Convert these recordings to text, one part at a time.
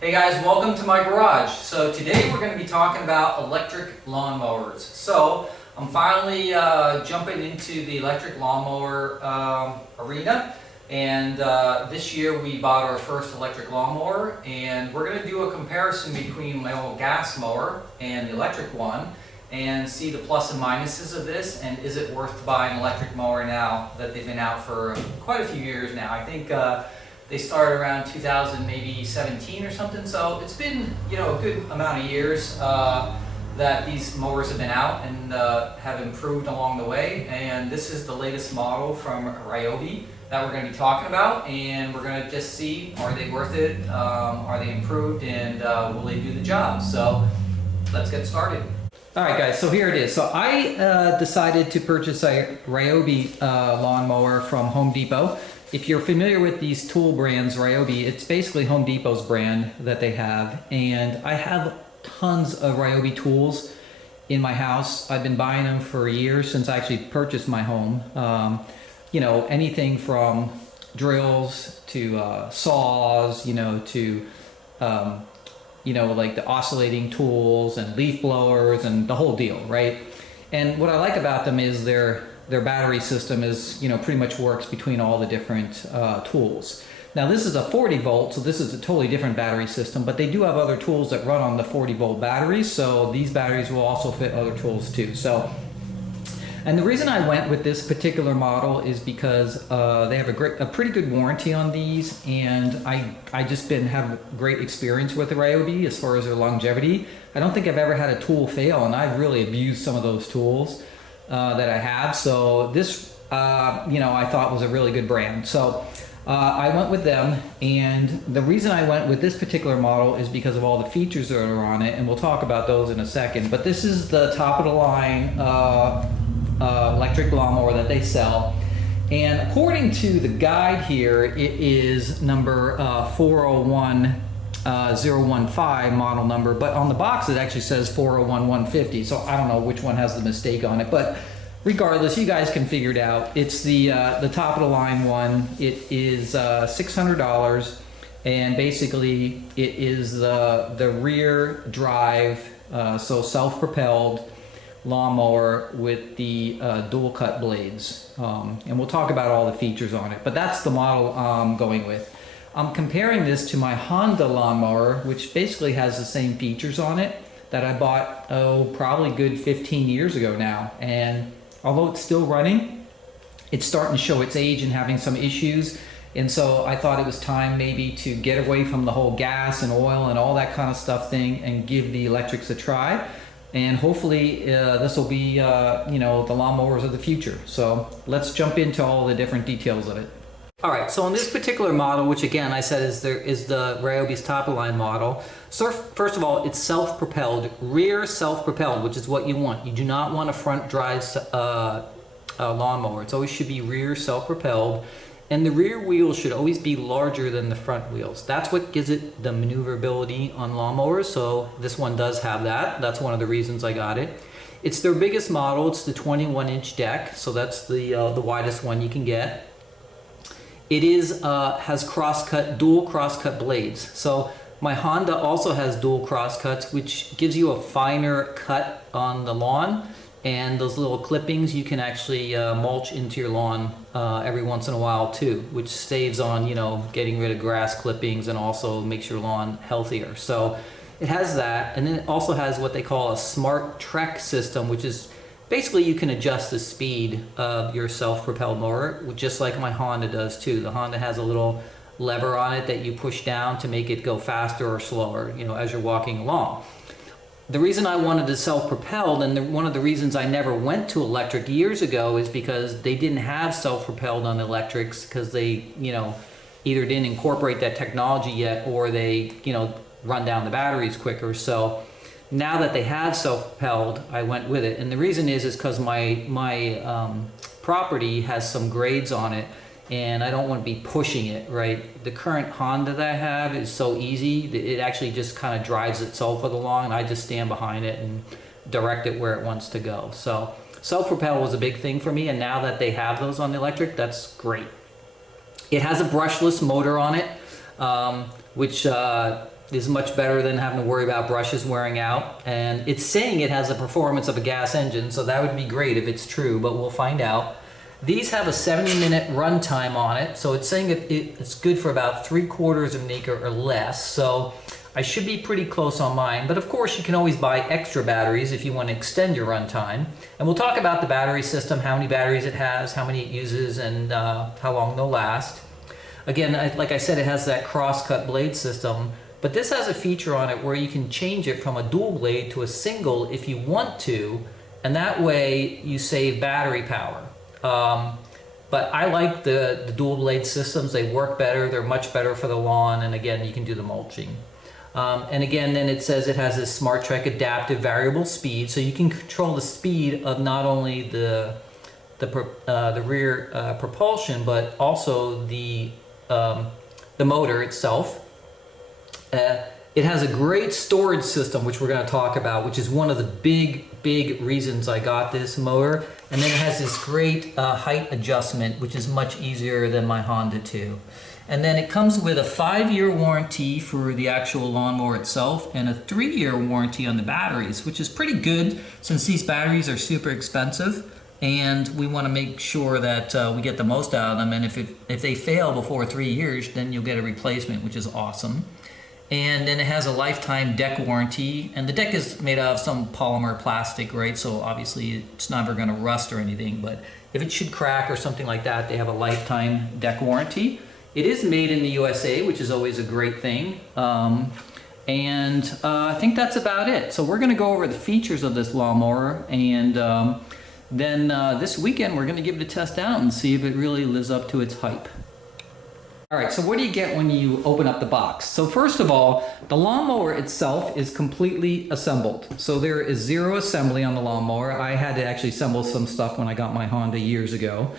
Hey guys, welcome to my garage. So today we're going to be talking about electric lawnmowers. So I'm finally jumping into the electric lawnmower arena, and this year we bought our first electric lawnmower, and we're going to do a comparison between my old gas mower and the electric one and see the plus and minuses of this, and is it worth buying an electric mower now that they've been out for quite a few years now. I think they started around 2000, maybe 17 or something. So it's been, a good amount of years that these mowers have been out and have improved along the way. And this is the latest model from Ryobi that we're going to be talking about. And we're going to just see, are they worth it? Are they improved? And will they do the job? So let's get started. All right, guys, so here it is. So I decided to purchase a Ryobi lawnmower from Home Depot. If you're familiar with these tool brands, Ryobi, it's basically Home Depot's brand that they have. And I have tons of Ryobi tools in my house. I've been buying them for years since I actually purchased my home. Anything from drills to saws, to like the oscillating tools and leaf blowers and the whole deal, right? And what I like about them is their battery system is, pretty much works between all the different tools. Now this is a 40 volt, so this is a totally different battery system, but they do have other tools that run on the 40 volt batteries, so these batteries will also fit other tools too. And the reason I went with this particular model is because they have a pretty good warranty on these, and I just have great experience with the Ryobi as far as their longevity. I don't think I've ever had a tool fail, and I've really abused some of those tools that I have. So this, I thought was a really good brand. So I went with them, and the reason I went with this particular model is because of all the features that are on it, and we'll talk about those in a second. But this is the top of the line electric lawnmower that they sell. And according to the guide here, it is number 401015 model number, but on the box it actually says 401150, so I don't know which one has the mistake on it, but regardless, you guys can figure it out. It's the top of the line one. It is $600, and basically it is the rear drive, so self-propelled lawnmower with the dual cut blades, and we'll talk about all the features on it, but that's the model I'm going with. I'm comparing this to my Honda lawnmower, which basically has the same features on it that I bought, probably good 15 years ago now. And although it's still running, it's starting to show its age and having some issues. And so I thought it was time maybe to get away from the whole gas and oil and all that kind of stuff thing and give the electrics a try. And hopefully this will be, the lawnmowers of the future. So let's jump into all the different details of it. All right, so on this particular model, which again I said is the Ryobi's top of line model. So first of all, it's self-propelled, rear self-propelled, which is what you want. You do not want a front drive lawnmower. It always should be rear self-propelled, and the rear wheels should always be larger than the front wheels. That's what gives it the maneuverability on lawnmowers. So this one does have that. That's one of the reasons I got it. It's their biggest model. It's the 21-inch deck, so that's the widest one you can get. It has dual crosscut blades. So my Honda also has dual crosscuts, which gives you a finer cut on the lawn. And those little clippings you can actually mulch into your lawn every once in a while too, which saves on getting rid of grass clippings and also makes your lawn healthier. So it has that, and then it also has what they call a smart trek system, which is basically, you can adjust the speed of your self-propelled mower, just like my Honda does too. The Honda has a little lever on it that you push down to make it go faster or slower, as you're walking along. The reason I wanted to self-propelled, and one of the reasons I never went to electric years ago, is because they didn't have self-propelled on electrics, because they, either didn't incorporate that technology yet, or they, run down the batteries quicker. So now that they have self-propelled, I went with it. And the reason is because my property has some grades on it, and I don't want to be pushing it, right? The current Honda that I have is so easy that it actually just kind of drives itself along, and I just stand behind it and direct it where it wants to go. So self-propel was a big thing for me, and now that they have those on the electric, that's great. It has a brushless motor on it. which is much better than having to worry about brushes wearing out. And it's saying it has the performance of a gas engine, so that would be great if it's true, but we'll find out. These have a 70-minute run time on it, so it's saying it's good for about 3/4 of an acre or less, so I should be pretty close on mine. But of course, you can always buy extra batteries if you want to extend your run time. And we'll talk about the battery system, how many batteries it has, how many it uses, and how long they'll last. Again, like I said, it has that cross-cut blade system, but this has a feature on it where you can change it from a dual blade to a single if you want to, and that way you save battery power. But I like the dual blade systems. They work better, they're much better for the lawn, and again, you can do the mulching. And again, then it says it has this Smart Trek adaptive variable speed, so you can control the speed of not only the rear propulsion, but also the motor itself. It has a great storage system, which we're going to talk about, which is one of the big reasons I got this mower. And then it has this great height adjustment, which is much easier than my Honda 2. And then it comes with a 5-year warranty for the actual lawnmower itself and a 3-year warranty on the batteries, which is pretty good since these batteries are super expensive. And we want to make sure that we get the most out of them. And if they fail before 3 years, then you'll get a replacement, which is awesome. And then it has a lifetime deck warranty, and the deck is made out of some polymer plastic, right? So obviously it's never going to rust or anything, but if it should crack or something like that, they have a lifetime deck warranty. It is made in the USA, which is always a great thing. I think that's about it. So we're going to go over the features of this lawnmower, and then this weekend we're going to give it a test out and see if it really lives up to its hype. All right, so what do you get when you open up the box? So first of all, the lawnmower itself is completely assembled. So there is zero assembly on the lawnmower. I had to actually assemble some stuff when I got my Honda years ago.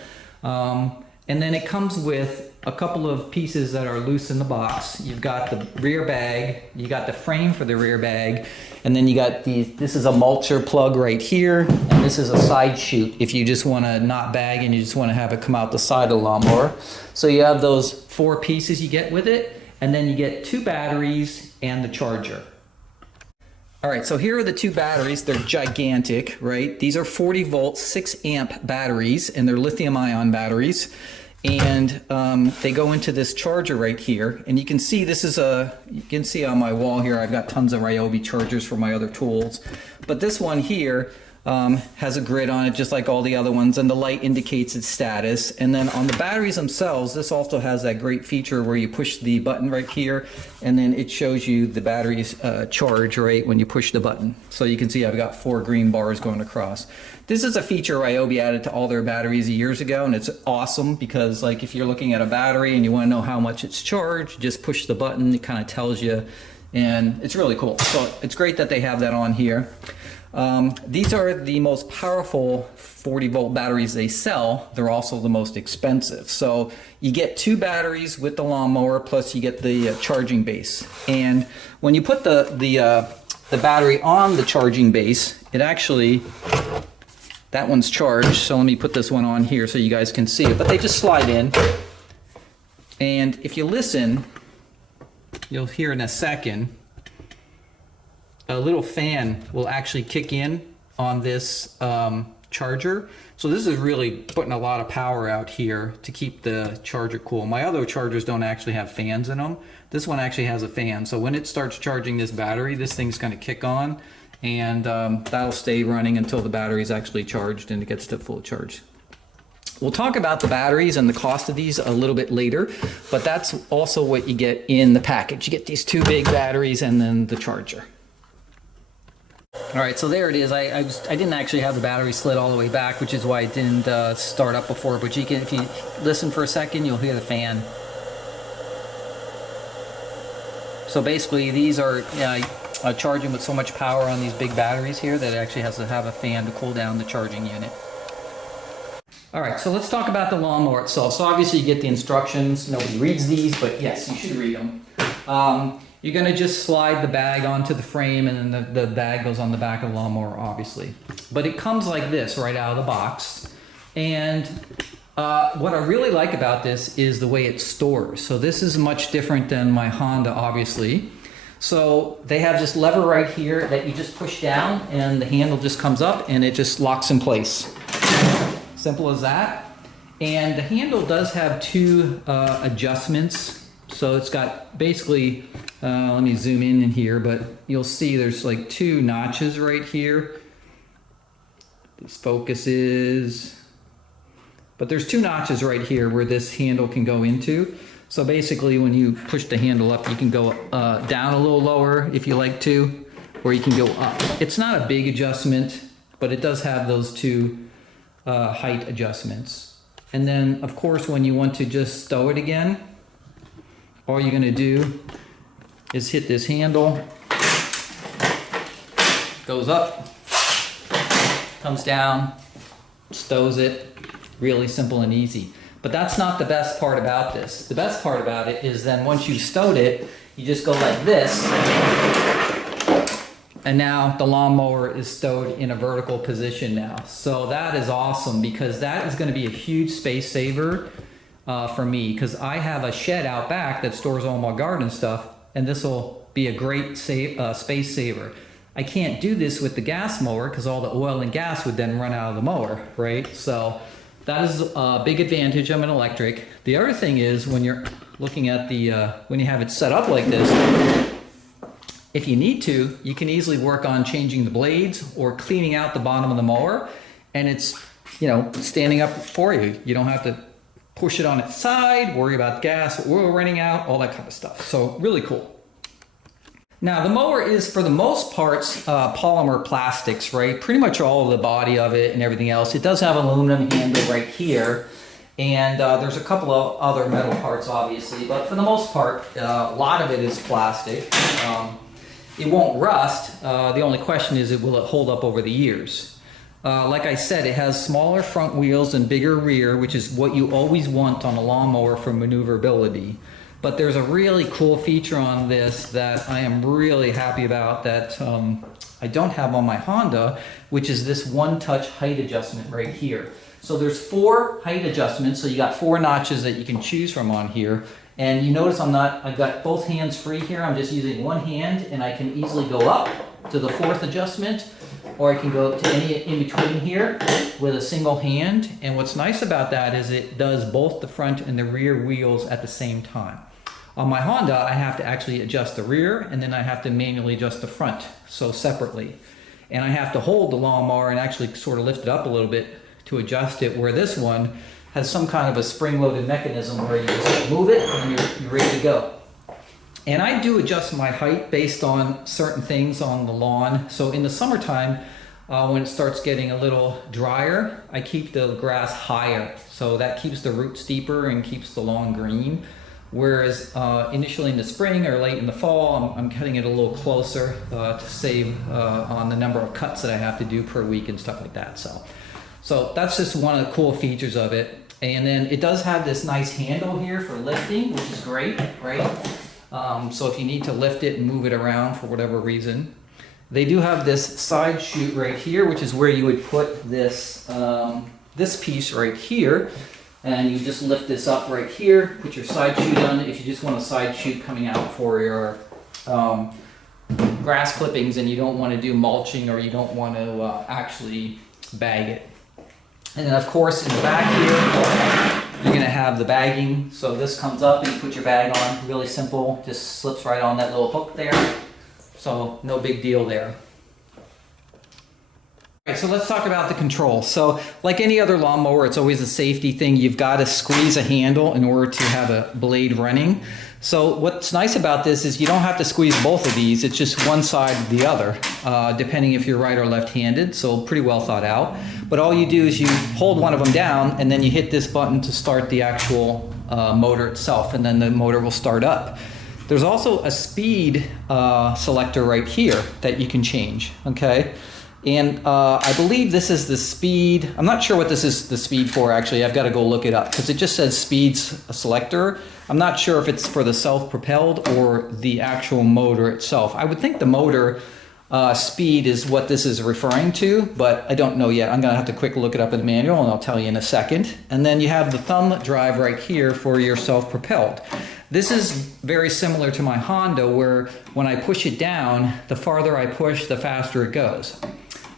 And then it comes with a couple of pieces that are loose in the box. You've got the rear bag, you got the frame for the rear bag, and then you got this is a mulcher plug right here, and this is a side chute if you just want to not bag and you just want to have it come out the side of the lawnmower. So you have those 4 pieces you get with it, and then you get 2 batteries and the charger. All right, so here are the 2 batteries. They're gigantic, right? These are 40 volt, 6 amp batteries, and they're lithium ion batteries. And they go into this charger right here. And you can see this is you can see on my wall here, I've got tons of Ryobi chargers for my other tools. But this one here has a grid on it just like all the other ones, and the light indicates its status. And then on the batteries themselves, this also has that great feature where you push the button right here, and then it shows you the batteries charge right when you push the button. So you can see I've got 4 green bars going across. This is a feature Ryobi added to all their batteries years ago, and it's awesome because like if you're looking at a battery and you want to know how much it's charged, just push the button, it kind of tells you, and it's really cool. So it's great that they have that on here. These are the most powerful 40 volt batteries they sell. They're also the most expensive. So you get 2 batteries with the lawnmower, plus you get the charging base. And when you put the battery on the charging base, it actually, that one's charged. So let me put this one on here so you guys can see it. But they just slide in. And if you listen, you'll hear in a second, a little fan will actually kick in on this charger. So this is really putting a lot of power out here to keep the charger cool. My other chargers don't actually have fans in them. This one actually has a fan. So when it starts charging this battery, this thing's going to kick on, and that'll stay running until the battery is actually charged and it gets to full charge. We'll talk about the batteries and the cost of these a little bit later, but that's also what you get in the package. You get these 2 big batteries and then the charger. All right, so there it is. I didn't actually have the battery slid all the way back, which is why it didn't start up before. But you can, if you listen for a second, you'll hear the fan. So basically, these are charging with so much power on these big batteries here that it actually has to have a fan to cool down the charging unit. All right, so let's talk about the lawnmower itself. So obviously, you get the instructions. Nobody reads these, but yes, you should read them. You're going to just slide the bag onto the frame, and then the bag goes on the back of the lawnmower, obviously. But it comes like this right out of the box. And What I really like about this is the way it stores. So this is much different than my Honda, obviously. So they have this lever right here that you just push down and the handle just comes up and it just locks in place. Simple as that. And the handle does have two adjustments. So it's got basically, let me zoom in here, but you'll see there's like two notches right here. This focuses. But there's two notches right here where this handle can go into. So basically when you push the handle up, you can go down a little lower if you like to, or you can go up. It's not a big adjustment, but it does have those two height adjustments. And then of course when you want to just stow it again, all you're gonna do is hit this handle, goes up, comes down, stows it. Really simple and easy. But that's not the best part about this. The best part about it is then once you've stowed it, you just go like this, and now the lawnmower is stowed in a vertical position now. So that is awesome because that is going to be a huge space saver for me, because I have a shed out back that stores all my garden stuff, and this will be a great space saver. I can't do this with the gas mower because all the oil and gas would then run out of the mower, right? So that is a big advantage of an electric. The other thing is when you're looking at the, when you have it set up like this, if you need to, you can easily work on changing the blades or cleaning out the bottom of the mower, and it's, you know, standing up for you. You don't have to push it on its side, worry about gas, oil running out, all that kind of stuff. So really cool. Now the mower is for the most parts polymer plastics, right? Pretty much all of the body of it and everything else. It does have an aluminum handle right here, and there's a couple of other metal parts obviously, but for the most part a lot of it is plastic. It won't rust. The only question is, will it hold up over the years? Like I said, it has smaller front wheels and bigger rear, which is what you always want on a lawnmower for maneuverability. But there's a really cool feature on this that I am really happy about that I don't have on my Honda, which is this one-touch height adjustment right here. So there's 4 height adjustments, so you got 4 notches that you can choose from on here. And you notice I've got both hands free here. I'm just using one hand, and I can easily go up to the 4th adjustment, or I can go to any in between here with a single hand. And what's nice about that is it does both the front and the rear wheels at the same time. On my Honda, I have to actually adjust the rear, and then I have to manually adjust the front, so separately. And I have to hold the lawnmower and actually sort of lift it up a little bit to adjust it, where this one has some kind of a spring-loaded mechanism where you just move it and you're ready to go. And I do adjust my height based on certain things on the lawn. So in the summertime, when it starts getting a little drier, I keep the grass higher. So that keeps the roots deeper and keeps the lawn green. Whereas initially in the spring or late in the fall, I'm cutting it a little closer to save on the number of cuts that I have to do per week and stuff like that. So that's just one of the cool features of it. And then it does have this nice handle here for lifting, which is great, right? So if you need to lift it and move it around for whatever reason. They do have this side chute right here, which is where you would put this, this piece right here. And you just lift this up right here, put your side chute on it if you just want a side chute coming out for your grass clippings and you don't want to do mulching, or you don't want to actually bag it. And then of course in the back here, you're going to have the bagging. So this comes up and you put your bag on, really simple, just slips right on that little hook there. So no big deal there. All right, so let's talk about the control. So like any other lawnmower, it's always a safety thing. You've got to squeeze a handle in order to have a blade running. So what's nice about this is you don't have to squeeze both of these. It's just one side or the other, depending if you're right or left-handed. So pretty well thought out. But all you do is you hold one of them down, and then you hit this button to start the actual motor itself, and then the motor will start up. There's also a speed selector right here that you can change, okay? And I believe this is the speed. I'm not sure what this is the speed for, actually. I've got to go look it up because it just says speed selector. I'm not sure if it's for the self-propelled or the actual motor itself. I would think the motor speed is what this is referring to, but I don't know yet. I'm gonna have to quick look it up in the manual and I'll tell you in a second. And then you have the thumb drive right here for your self-propelled. This is very similar to my Honda, where when I push it down, the farther I push, the faster it goes.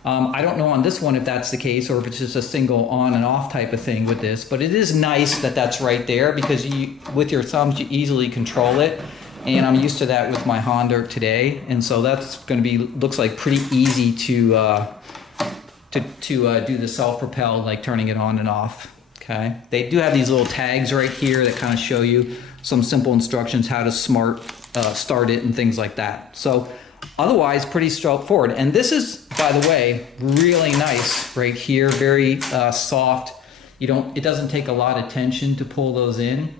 I don't know on this one if that's the case or if it's just a single on and off type of thing with this, but it is nice that that's right there because with your thumbs you easily control it. And I'm used to that with my Honda today, and so that's going to be, looks like pretty easy to do the self-propelled, like turning it on and off. Okay, they do have these little tags right here that kind of show you some simple instructions how to start it and things like that. So otherwise, pretty straightforward. And this is, by the way, really nice right here, very soft. It doesn't take a lot of tension to pull those in.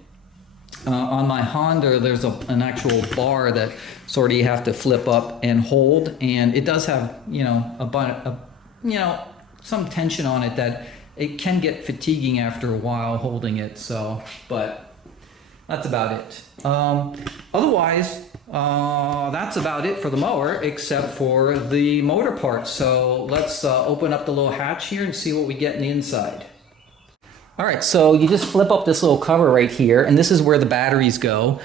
On my Honda, there's an actual bar that sort of you have to flip up and hold, and it does have some tension on it that it can get fatiguing after a while holding it. So, but that's about it. Otherwise, that's about it for the mower, except for the motor parts. So let's open up the little hatch here and see what we get in the inside. All right, so you just flip up this little cover right here, and this is where the batteries go.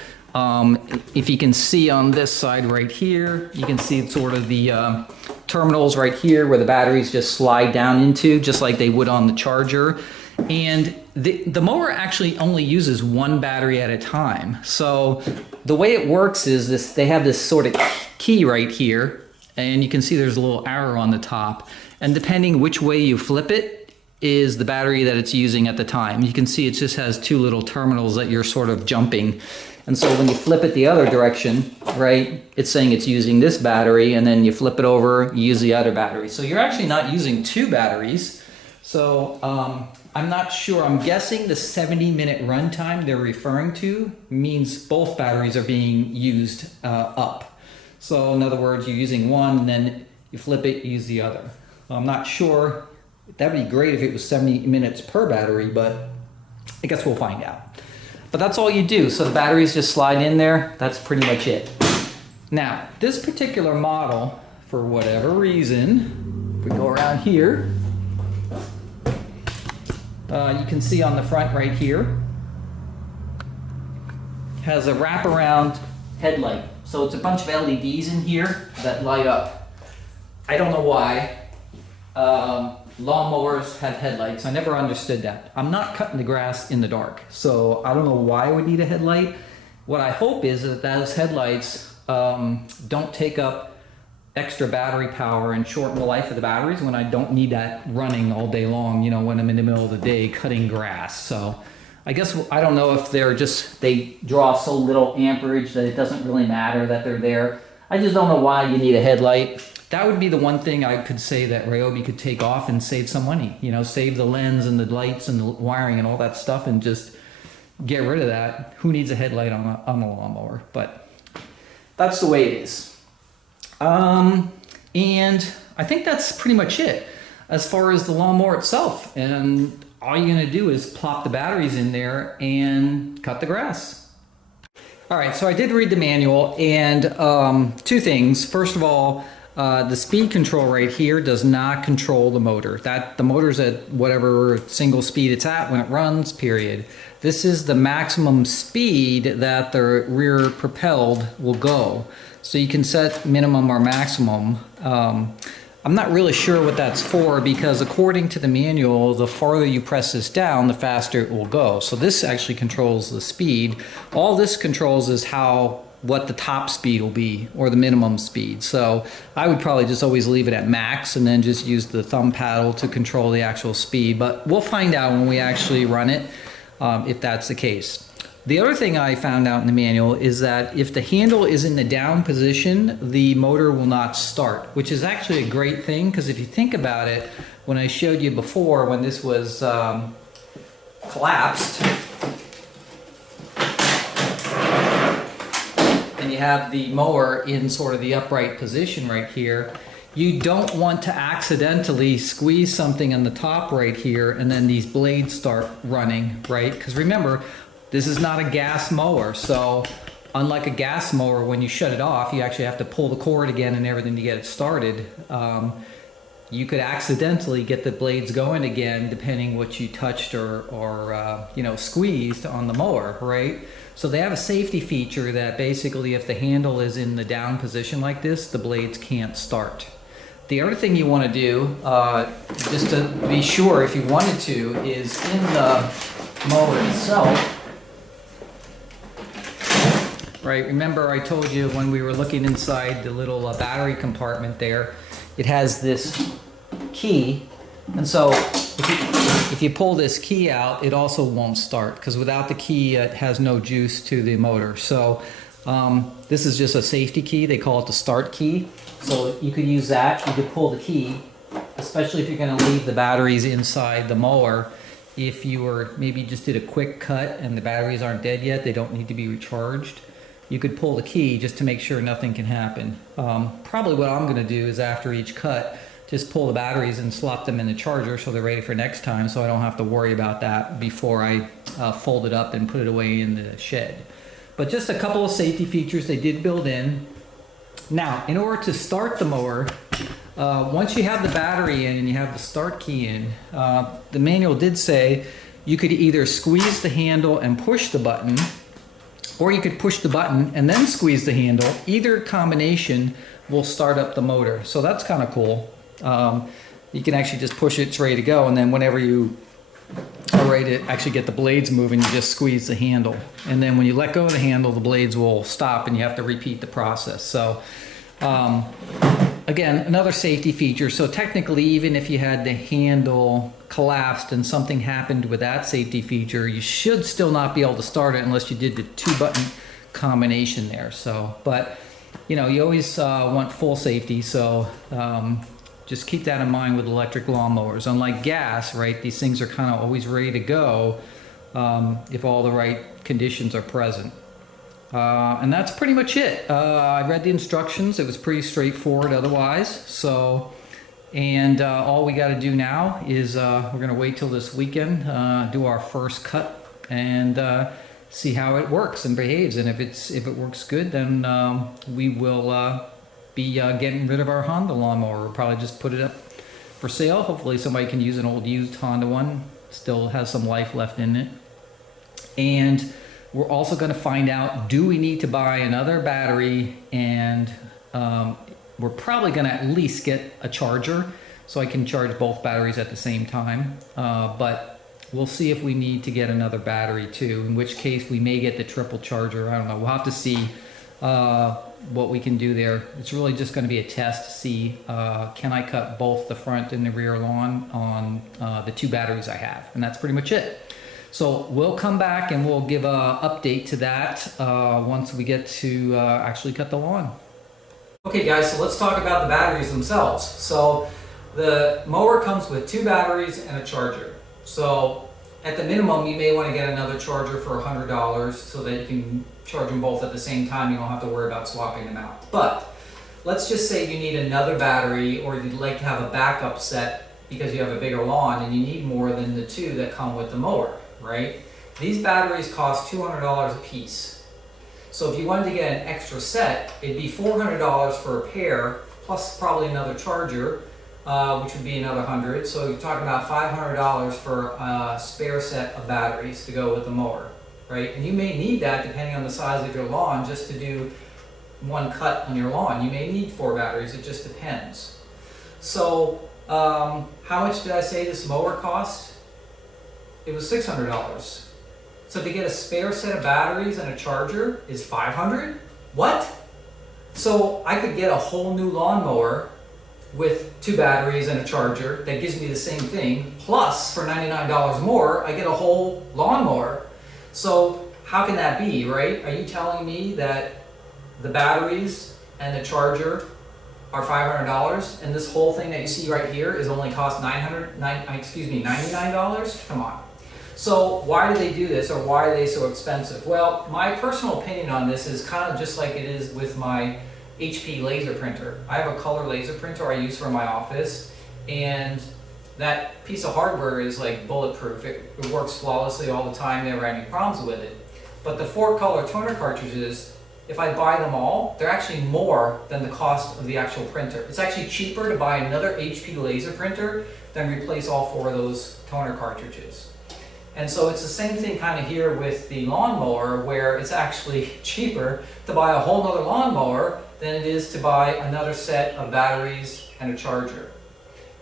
If you can see on this side right here, you can see sort of the terminals right here where the batteries just slide down into, just like they would on the charger. And the mower actually only uses one battery at a time. So the way it works is this: they have this sort of key right here, and you can see there's a little arrow on the top. And depending which way you flip it, is the battery that it's using at the time. You can see it just has two little terminals that you're sort of jumping. And so when you flip it the other direction, right, it's saying it's using this battery, and then you flip it over, you use the other battery. So you're actually not using two batteries. So I'm not sure. I'm guessing the 70-minute runtime they're referring to means both batteries are being used up. So in other words, you're using one, and then you flip it, you use the other. I'm not sure. That'd be great if it was 70 minutes per battery, but I guess we'll find out. But that's all you do. So the batteries just slide in there. That's pretty much it. Now, this particular model, for whatever reason, if we go around here, you can see on the front right here, has a wraparound headlight. So it's a bunch of LEDs in here that light up. I don't know why. Lawnmowers have headlights. I never understood that. I'm not cutting the grass in the dark, so I don't know why I would need a headlight. What I hope is that those headlights don't take up extra battery power and shorten the life of the batteries when I don't need that running all day long, you know, when I'm in the middle of the day cutting grass. So I guess, I don't know if they draw so little amperage that it doesn't really matter that they're there. I just don't know why you need a headlight. That would be the one thing I could say that Ryobi could take off and save some money. You know, save the lens and the lights and the wiring and all that stuff and just get rid of that. Who needs a headlight on a lawnmower? But that's the way it is. And I think that's pretty much it as far as the lawnmower itself. And all you're gonna do is plop the batteries in there and cut the grass. All right, so I did read the manual, and two things. First of all, the speed control right here does not control the motor. The motor's at whatever single speed it's at when it runs, period. This is the maximum speed that the rear propelled will go. So you can set minimum or maximum. I'm not really sure what that's for, because according to the manual, the farther you press this down, the faster it will go. So this actually controls the speed. All this controls is what the top speed will be, or the minimum speed. So I would probably just always leave it at max and then just use the thumb paddle to control the actual speed. But we'll find out when we actually run it, if that's the case. The other thing I found out in the manual is that if the handle is in the down position, the motor will not start, which is actually a great thing, because if you think about it, when I showed you before when this was collapsed, and you have the mower in sort of the upright position right here, you don't want to accidentally squeeze something on the top right here and then these blades start running, right? Because remember, this is not a gas mower, so unlike a gas mower, when you shut it off, you actually have to pull the cord again and everything to get it started. You could accidentally get the blades going again depending what you touched or you know, squeezed on the mower, right? So they have a safety feature that basically if the handle is in the down position like this, the blades can't start. The other thing you want to do, just to be sure if you wanted to, is in the mower itself, right? Remember I told you when we were looking inside the little battery compartment there, it has this key, and so if you pull this key out, it also won't start, because without the key it has no juice to the motor. So this is just a safety key. They call it the start key. So you could use that. You could pull the key, especially if you're going to leave the batteries inside the mower. If you were maybe just did a quick cut and the batteries aren't dead yet, they don't need to be recharged, you could pull the key just to make sure nothing can happen. Probably what I'm going to do is after each cut, just pull the batteries and slot them in the charger so they're ready for next time, so I don't have to worry about that before I fold it up and put it away in the shed. But just a couple of safety features they did build in. Now, in order to start the mower, once you have the battery in and you have the start key in, the manual did say you could either squeeze the handle and push the button, or you could push the button and then squeeze the handle. Either combination will start up the motor. So that's kind of cool. You can actually just push it, it's ready to go, and then whenever you are ready to actually get the blades moving, you just squeeze the handle. And then when you let go of the handle, the blades will stop and you have to repeat the process. So again, another safety feature. So technically, even if you had the handle collapsed and something happened with that safety feature, you should still not be able to start it unless you did the 2-button combination there. So, but you know, you always want full safety. So just keep that in mind with electric lawnmowers. Unlike gas, right, these things are kind of always ready to go if all the right conditions are present. And that's pretty much it. I read the instructions. It was pretty straightforward otherwise. So, and all we got to do now is we're going to wait till this weekend, do our first cut, and see how it works and behaves. And if it works good, then we will be getting rid of our Honda lawnmower. We'll probably just put it up for sale. Hopefully somebody can use an old used Honda one. Still has some life left in it. And we're also going to find out, do we need to buy another battery? And we're probably going to at least get a charger so I can charge both batteries at the same time. But we'll see if we need to get another battery too, in which case we may get the triple charger. I don't know. We'll have to see what we can do there. It's really just going to be a test to see can I cut both the front and the rear lawn on the 2 batteries I have. And that's pretty much it. So we'll come back and we'll give an update to that once we get to actually cut the lawn. Okay guys, so let's talk about the batteries themselves. So the mower comes with 2 batteries and a charger. So at the minimum, you may want to get another charger for $100 so that you can charge them both at the same time. You don't have to worry about swapping them out. But let's just say you need another battery, or you'd like to have a backup set because you have a bigger lawn and you need more than the 2 that come with the mower, right? These batteries cost $200 a piece. So if you wanted to get an extra set, it'd be $400 for a pair, plus probably another charger, which would be another $100. So you're talking about $500 for a spare set of batteries to go with the mower, right? And you may need that depending on the size of your lawn, just to do 1 cut on your lawn. You may need 4 batteries, it just depends. So how much did I say this mower cost? It was $600. So to get a spare set of batteries and a charger is $500? What? So I could get a whole new lawnmower with 2 batteries and a charger that gives me the same thing, plus for $99 more, I get a whole lawnmower. So how can that be, right? Are you telling me that the batteries and the charger are $500 and this whole thing that you see right here is only cost $99? Come on. So why do they do this, or why are they so expensive? Well, my personal opinion on this is kind of just like it is with my HP laser printer. I have a color laser printer I use for my office, and that piece of hardware is like bulletproof. It works flawlessly all the time, never had any problems with it. But the 4-color toner cartridges if I buy them all, they're actually more than the cost of the actual printer. It's actually cheaper to buy another HP laser printer than replace all 4 of those toner cartridges. And so it's the same thing kind of here with the lawnmower, where it's actually cheaper to buy a whole nother lawnmower than it is to buy another set of batteries and a charger.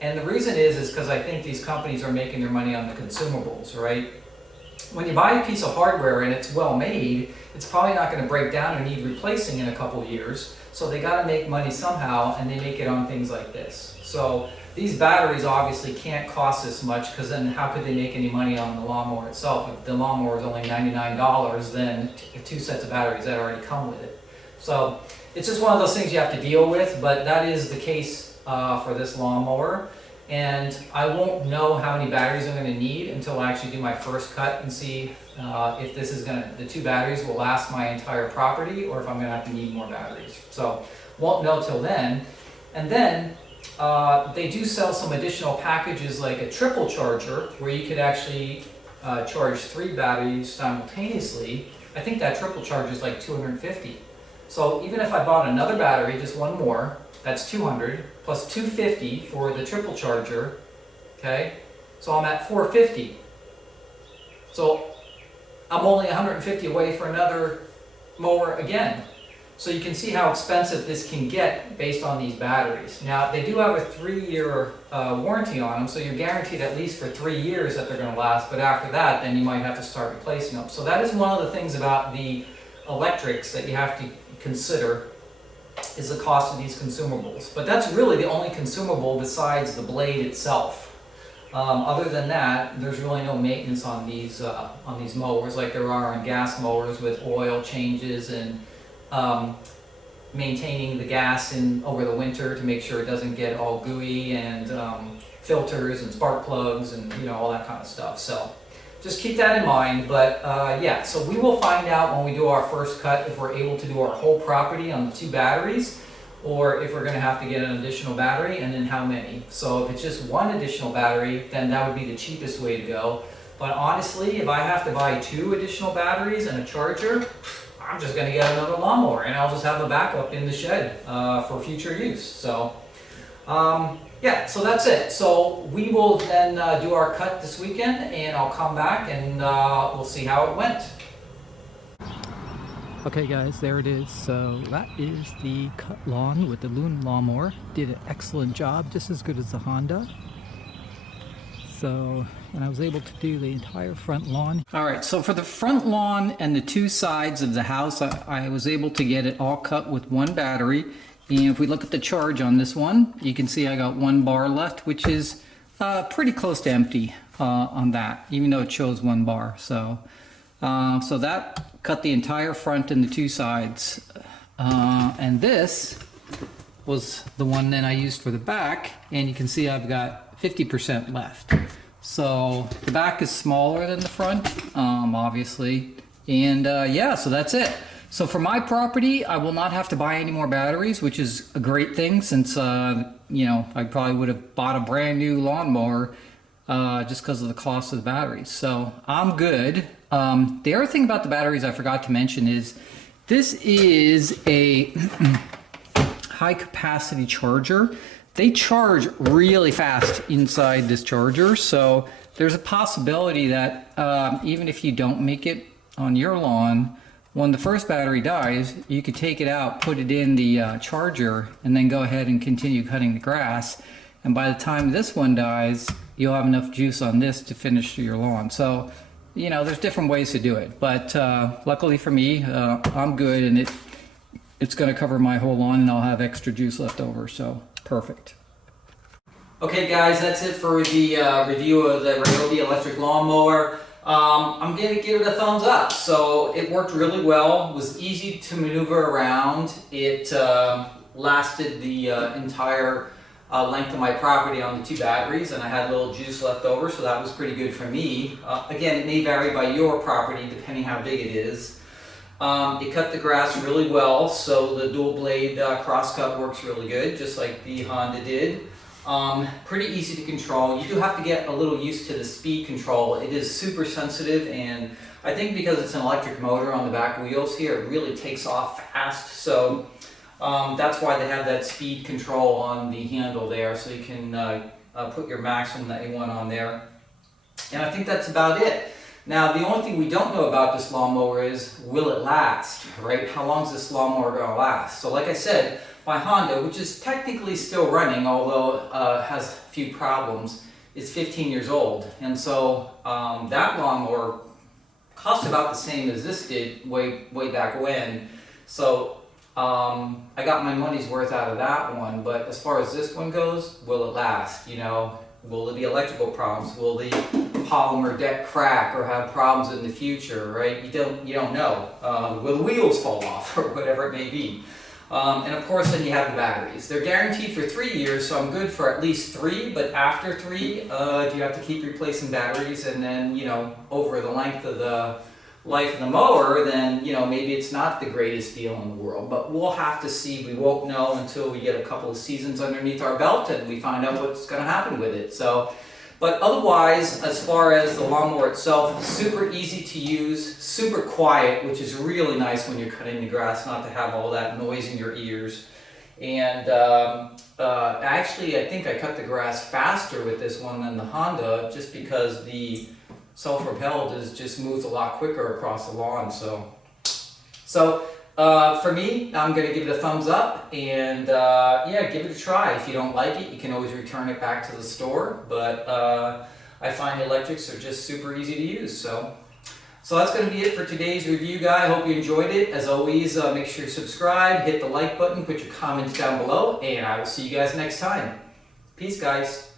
And the reason is because I think these companies are making their money on the consumables, right? When you buy a piece of hardware and it's well made, it's probably not going to break down and need replacing in a couple years. So they got to make money somehow, and they make it on things like this. So these batteries obviously can't cost this much, because then how could they make any money on the lawnmower itself? If the lawnmower is only $99, then 2 sets of batteries that already come with it. So it's just one of those things you have to deal with, but that is the case for this lawnmower. And I won't know how many batteries I'm going to need until I actually do my first cut and see if this is going to, the 2 batteries will last my entire property, or if I'm going to have to need more batteries. So won't know till then. And then they do sell some additional packages like a triple charger, where you could actually charge 3 batteries simultaneously. I think that triple charger is like $250. So even if I bought another battery, just one more, that's $200 plus $250 for the triple charger. Okay, so I'm at $450. So I'm only $150 away for another mower again. So you can see how expensive this can get based on these batteries. Now, they do have a 3-year warranty on them, so you're guaranteed at least for 3 years that they're going to last. But after that, then you might have to start replacing them. So that is one of the things about the electrics that you have to consider, is the cost of these consumables. But that's really the only consumable besides the blade itself. Other than that, there's really no maintenance on these mowers like there are on gas mowers, with oil changes and maintaining the gas over the winter to make sure it doesn't get all gooey, and filters and spark plugs and all that kind of stuff. So just keep that in mind. But yeah, so we will find out when we do our first cut if we're able to do our whole property on the 2 batteries, or if we're going to have to get an additional battery, and then how many. So if it's just 1 additional battery, then that would be the cheapest way to go. But honestly, if I have to buy 2 additional batteries and a charger, I'm just going to get another lawnmower, and I'll just have a backup in the shed for future use. So yeah, so that's it. So we will then do our cut this weekend, and I'll come back and we'll see how it went. Okay guys, there it is. So that is the cut lawn with the Loon lawnmower. Did an excellent job, just as good as the Honda. So, and I was able to do the entire front lawn. All right, so for the front lawn and the 2 sides of the house, I was able to get it all cut with 1 battery. And if we look at the charge on this one, you can see I got 1 bar left, which is pretty close to empty on that, even though it shows 1 bar. So, so that cut the entire front and the 2 sides. And this was the one that I used for the back, and you can see I've got 50% left. So the back is smaller than the front, obviously. And yeah, so that's it. So for my property, I will not have to buy any more batteries, which is a great thing, since I probably would have bought a brand new lawnmower just because of the cost of the batteries. So I'm good. The other thing about the batteries I forgot to mention is this is a high capacity charger. They charge really fast inside this charger, so there's a possibility that even if you don't make it on your lawn, when the first battery dies, you could take it out, put it in the charger, and then go ahead and continue cutting the grass. And by the time this one dies, you'll have enough juice on this to finish your lawn. So, there's different ways to do it. But luckily for me, I'm good, and it's going to cover my whole lawn, and I'll have extra juice left over. So perfect. Okay guys, that's it for the review of the Ryobi electric lawnmower. I'm going to give it a thumbs up. So it worked really well, was easy to maneuver around. It lasted the entire length of my property on the 2 batteries, and I had a little juice left over, so that was pretty good for me. Again, it may vary by your property depending how big it is. It cut the grass really well, so the dual blade cross cut works really good, just like the Honda did. Pretty easy to control. You do have to get a little used to the speed control. It is super sensitive, and I think because it's an electric motor on the back wheels here, it really takes off fast. So that's why they have that speed control on the handle there, so you can put your maximum that you want on there. And I think that's about it. Now, the only thing we don't know about this lawnmower is, will it last, right? How long is this lawnmower going to last? So like I said, my Honda, which is technically still running, although has a few problems, is 15 years old. And so that lawnmower cost about the same as this did way back when. So I got my money's worth out of that one. But as far as this one goes, will it last? You know, will there be electrical problems? Will the polymer deck crack or have problems in the future, right? You don't know. Will the wheels fall off or whatever it may be? And of course, then you have the batteries. They're guaranteed for 3 years, so I'm good for at least 3. But after 3, do you have to keep replacing batteries? And then, you know, over the length of the life of the mower, then, you know, maybe it's not the greatest deal in the world. But we'll have to see. We won't know until we get a couple of seasons underneath our belt and we find out what's going to happen with it. So, but otherwise, as far as the lawnmower itself, super easy to use, super quiet, which is really nice when you're cutting the grass, not to have all that noise in your ears. And actually, I think I cut the grass faster with this one than the Honda, just because the self-propelled just moves a lot quicker across the lawn. So for me, I'm going to give it a thumbs up, and yeah, give it a try. If you don't like it, you can always return it back to the store, but I find electrics are just super easy to use. So that's going to be it for today's review, guy. I hope you enjoyed it. As always, make sure you subscribe, hit the like button, put your comments down below, and I will see you guys next time. Peace, guys.